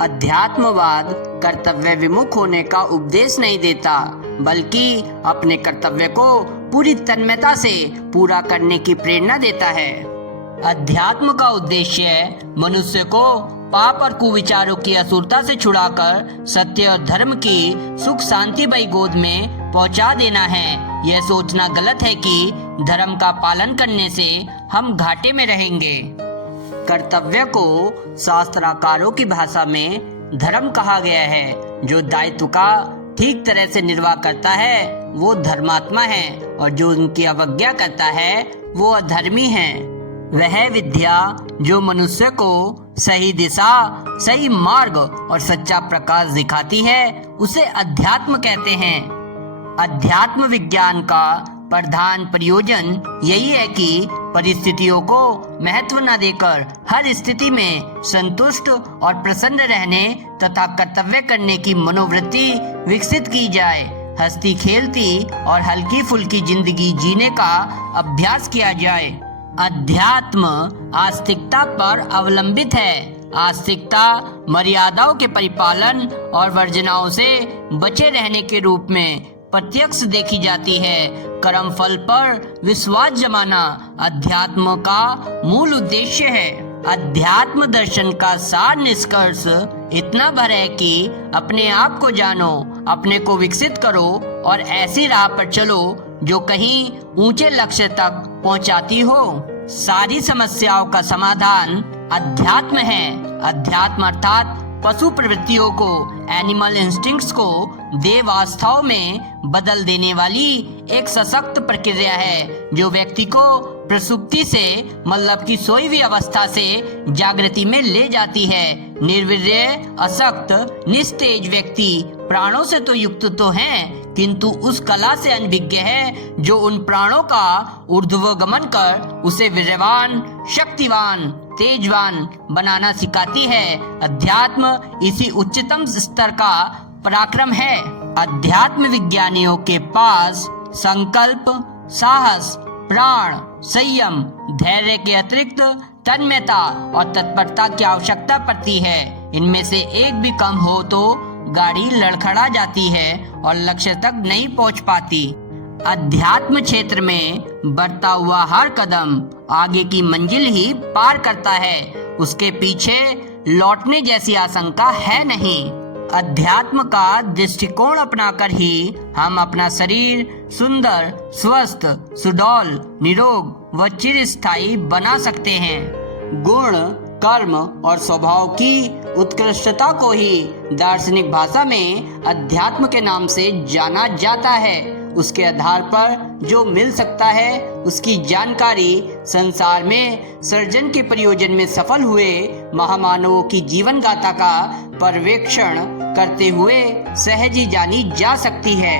अध्यात्मवाद कर्तव्य विमुख होने का उपदेश नहीं देता, बल्कि अपने कर्तव्य को पूरी तन्मयता से पूरा करने की प्रेरणा देता है। अध्यात्म का उद्देश्य मनुष्य को पाप और कुविचारों की असुरता से छुड़ाकर सत्य और धर्म की सुख शांति भई गोद में पहुंचा देना है। यह सोचना गलत है कि धर्म का पालन करने से हम घाटे में रहेंगे। कर्तव्य को शास्त्राकारों की भाषा में धर्म कहा गया है। जो दायित्व का ठीक तरह से निर्वाह करता है वो धर्मात्मा है, और जो उनकी अवज्ञा करता है वो अधर्मी है। वह विद्या जो मनुष्य को सही दिशा, सही मार्ग और सच्चा प्रकाश दिखाती है उसे अध्यात्म कहते हैं। अध्यात्म विज्ञान का प्रधान प्रयोजन यही है कि परिस्थितियों को महत्व न देकर हर स्थिति में संतुष्ट और प्रसन्न रहने तथा कर्तव्य करने की मनोवृत्ति विकसित की जाए। हंसती खेलती और हल्की फुल्की जिंदगी जीने का अभ्यास किया जाए। अध्यात्म आस्तिकता पर अवलंबित है। आस्तिकता मर्यादाओं के परिपालन और वर्जनाओं से बचे रहने के रूप में प्रत्यक्ष देखी जाती है। कर्म फल पर विश्वास जमाना अध्यात्म का मूल उद्देश्य है। अध्यात्म दर्शन का सार निष्कर्ष इतना भर है कि अपने आप को जानो, अपने को विकसित करो और ऐसी राह पर चलो जो कहीं ऊंचे लक्ष्य तक पहुंचाती हो। सारी समस्याओं का समाधान अध्यात्म है। अध्यात्म अर्थात पशु प्रवृत्तियों को, एनिमल इंस्टिंक्ट्स को देवावस्थाओं में बदल देने वाली एक सशक्त प्रक्रिया है जो व्यक्ति को प्रसुप्ति से मतलब की सोई हुई अवस्था से जागृति में ले जाती है। निर्वीर्य, अशक्त, निस्तेज व्यक्ति प्राणों से तो युक्त तो है, किंतु उस कला से अनभिज्ञ है जो उन प्राणों का ऊर्ध्वगमन कर उसे वीर्यवान, शक्तिवान, तेजवान बनाना सिखाती है। अध्यात्म इसी उच्चतम स्तर का पराक्रम है। अध्यात्म विज्ञानियों के पास संकल्प, साहस, प्राण, संयम, धैर्य के अतिरिक्त तन्मयता और तत्परता की आवश्यकता पड़ती है। इनमें से एक भी कम हो तो गाड़ी लड़खड़ा जाती है और लक्ष्य तक नहीं पहुंच पाती। अध्यात्म क्षेत्र में बढ़ता हुआ हर कदम आगे की मंजिल ही पार करता है, उसके पीछे लौटने जैसी आशंका है नहीं। अध्यात्म का दृष्टिकोण अपनाकर ही हम अपना शरीर सुंदर, स्वस्थ, सुडौल, निरोग व चिरस्थायी बना सकते हैं। गुण, कर्म और स्वभाव की उत्कृष्टता को ही दार्शनिक भाषा में अध्यात्म के नाम से जाना जाता है। उसके आधार पर जो मिल सकता है उसकी जानकारी संसार में सृजन के प्रयोजन में सफल हुए महामानवों की जीवन गाथा का पर्यवेक्षण करते हुए सहज ही जानी जा सकती है।